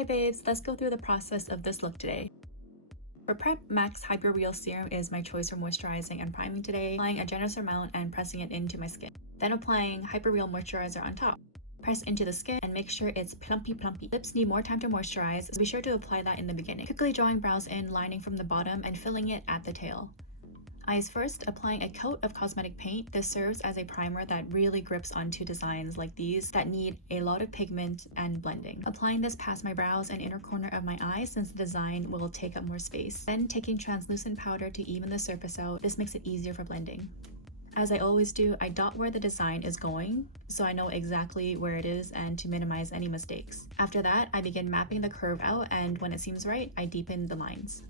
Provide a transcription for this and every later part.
Hi babes, let's go through the process of this look today. For prep, MAC's Hyper Real Serum is my choice for moisturizing and priming today, applying a generous amount and pressing it into my skin. Then applying Hyper Real Moisturizer on top. Press into the skin and make sure it's plumpy. Lips need more time to moisturize, so be sure to apply that in the beginning. Quickly drawing brows in, lining from the bottom and filling it at the tail. Eyes first, applying a coat of cosmetic paint. This serves as a primer that really grips onto designs like these that need a lot of pigment and blending. Applying this past my brows and inner corner of my eye since the design will take up more space. Then taking translucent powder to even the surface out. This makes it easier for blending. As I always do, I dot where the design is going so I know exactly where it is and to minimize any mistakes. After that, I begin mapping the curve out, and when it seems right, I deepen the lines.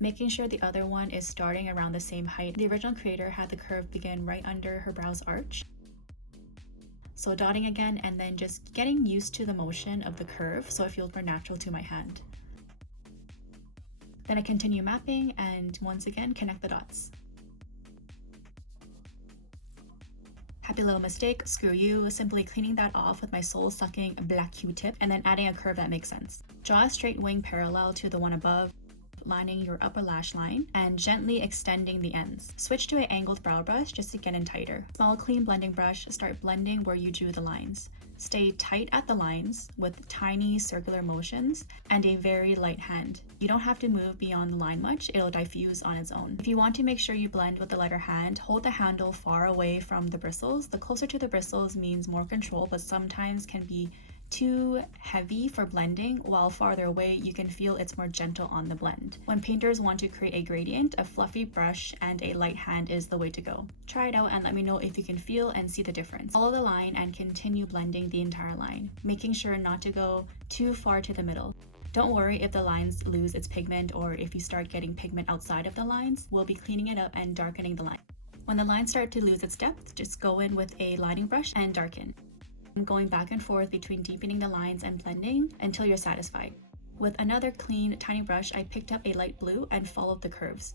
Making sure the other one is starting around the same height. The original creator had the curve begin right under her brow's arch. So dotting again and then just getting used to the motion of the curve so it feels more natural to my hand. Then I continue mapping and once again connect the dots. Happy little mistake, screw you, simply cleaning that off with my soul-sucking black Q-tip and then adding a curve that makes sense. Draw a straight wing parallel to the one above, lining your upper lash line and gently extending the ends. Switch to an angled brow brush just to get in tighter. Small clean blending brush, start blending where you drew the lines. Stay tight at the lines with tiny circular motions and a very light hand. You don't have to move beyond the line much, it'll diffuse on its own. If you want to make sure you blend with the lighter hand, hold the handle far away from the bristles. The closer to the bristles means more control, but sometimes can be too heavy for blending, while farther away you can feel it's more gentle on the blend. When painters want to create a gradient, a fluffy brush and a light hand is the way to go. Try it out and let me know if you can feel and see the difference. Follow the line and continue blending the entire line, making sure not to go too far to the middle. Don't worry if the lines lose its pigment or if you start getting pigment outside of the lines. We'll be cleaning it up and darkening the line. When the lines start to lose its depth, just go in with a lining brush and darken. I'm going back and forth between deepening the lines and blending until you're satisfied. With another clean, tiny brush, I picked up a light blue and followed the curves.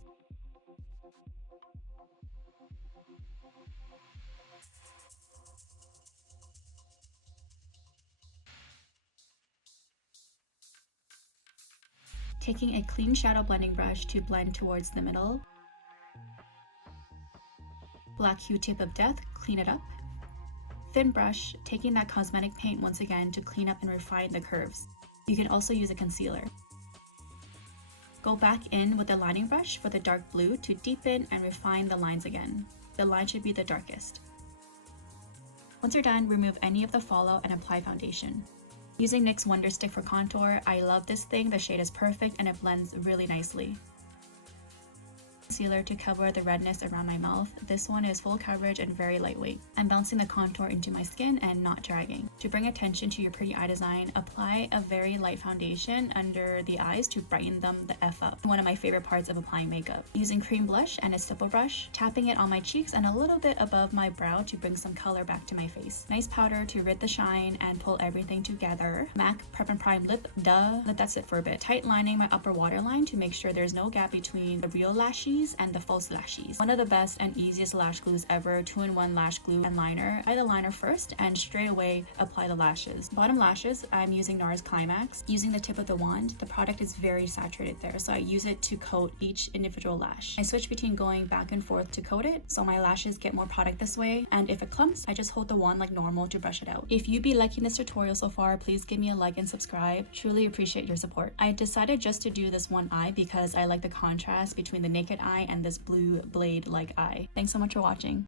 Taking a clean shadow blending brush to blend towards the middle. Black Q-tip of death, clean it up. Thin brush, taking that cosmetic paint once again to clean up and refine the curves. You can also use a concealer. Go back in with the lining brush for the dark blue to deepen and refine the lines again. The line should be the darkest. Once you're done, remove any of the fallout and apply foundation. Using NYX Wonder Stick for contour, I love this thing, the shade is perfect and it blends really nicely. Concealer to cover the redness around my mouth. This one is full coverage and very lightweight. I'm bouncing the contour into my skin and not dragging. To bring attention to your pretty eye design, apply a very light foundation under the eyes to brighten them the F up. One of my favorite parts of applying makeup. Using cream blush and a stipple brush, tapping it on my cheeks and a little bit above my brow to bring some color back to my face. Nice powder to rid the shine and pull everything together. MAC Prep and Prime Lip, that's it for a bit. Tight lining my upper waterline to make sure there's no gap between the real lashes and the false lashes. One of the best and easiest lash glues ever, 2-in-1 lash glue and liner. Apply the liner first and straight away apply the lashes. Bottom lashes, I'm using NARS Climax. Using the tip of the wand, the product is very saturated there, so I use it to coat each individual lash. I switch between going back and forth to coat it, so my lashes get more product this way, and if it clumps, I just hold the wand like normal to brush it out. If you be liking this tutorial so far, please give me a like and subscribe. Truly appreciate your support. I decided just to do this one eye because I like the contrast between the naked eye and this blue blade-like eye. Thanks so much for watching.